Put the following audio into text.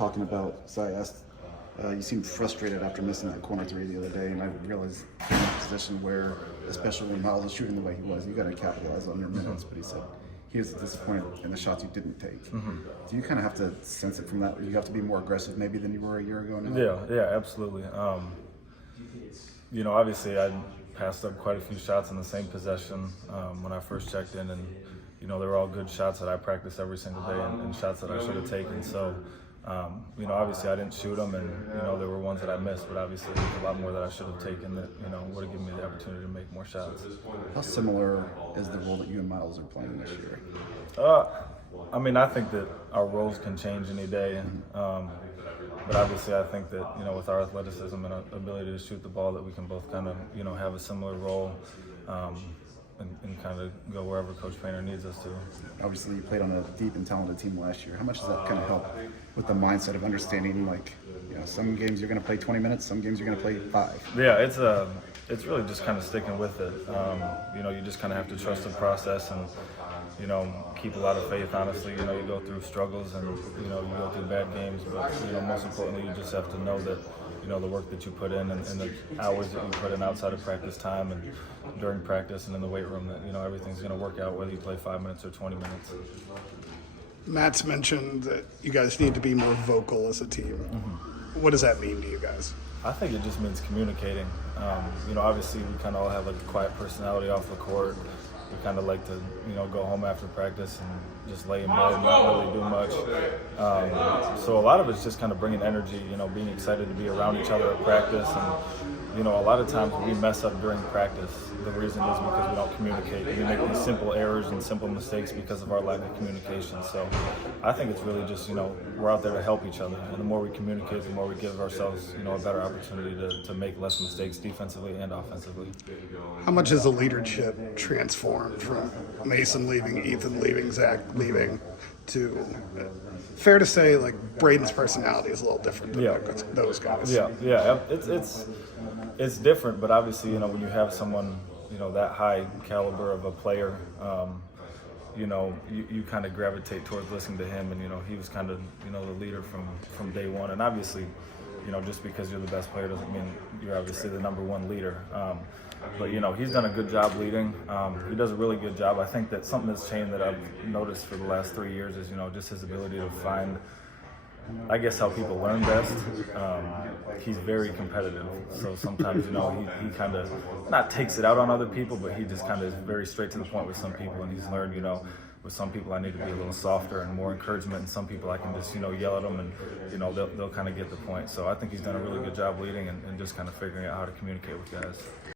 talking about, so I asked, you seemed frustrated after missing that corner three the other day, and I realized in a position where, especially when Miles was shooting the way he was, you got to capitalize on your minutes. But he said he was disappointed in the shots you didn't take. Do you kind of have to sense it from that? You have to be more aggressive maybe than you were a year ago now? Yeah, absolutely. Obviously I passed up quite a few shots in the same possession when I first checked in, and they were all good shots that I practice every single day and shots that I should have taken. So, obviously I didn't shoot them, and there were ones that I missed, but obviously there's a lot more that I should have taken that would have given me the opportunity to make more shots. How similar is the role that you and Miles are playing this year? I think that our roles can change any day. But obviously, I think that with our athleticism and our ability to shoot the ball, that we can both kind of have a similar role and kind of go wherever Coach Painter needs us to. Obviously, you played on a deep and talented team last year. How much does that kind of help with the mindset of understanding, some games you're going to play 20 minutes, some games you're going to play 5? Yeah, it's really just kind of sticking with it. You just kind of have to trust the process and keep a lot of faith. Honestly, you go through struggles and you go through bad games, but most importantly, you just have to know that the work that you put in and the hours that you put in outside of practice time and during practice and in the weight room, that everything's going to work out whether you play 5 minutes or 20 minutes. Matt's mentioned that you guys need to be more vocal as a team. What does that mean to you guys? I think it just means communicating. Obviously we kind of all have a quiet personality off the court. We kind of like to, go home after practice and just lay in bed and not really do much. So a lot of it's just kind of bringing energy, being excited to be around each other at practice. And, a lot of times we mess up during practice. The reason is because we don't communicate. We make these simple errors and simple mistakes because of our lack of communication. So I think it's really just, we're out there to help each other. And the more we communicate, the more we give ourselves, a better opportunity to make less mistakes defensively and offensively. How much has the leadership transformed from Mason leaving, Ethan leaving, Zach leaving, to fair to say Braden's personality is a little different than those guys? Yeah. It's different, but obviously, when you have someone, that high caliber of a player, you kind of gravitate towards listening to him, and he was kind of the leader from day one. And obviously, just because you're the best player doesn't mean you're obviously the number one leader. But he's done a good job leading. He does a really good job. I think that something that's changed that I've noticed for the last 3 years is just his ability to find, I guess, how people learn best. He's very competitive, so sometimes he kind of not takes it out on other people, but he just kind of is very straight to the point with some people, and he's learned with some people I need to be a little softer and more encouragement, and some people I can just yell at them and they'll kind of get the point. So I think he's done a really good job leading and just kind of figuring out how to communicate with guys.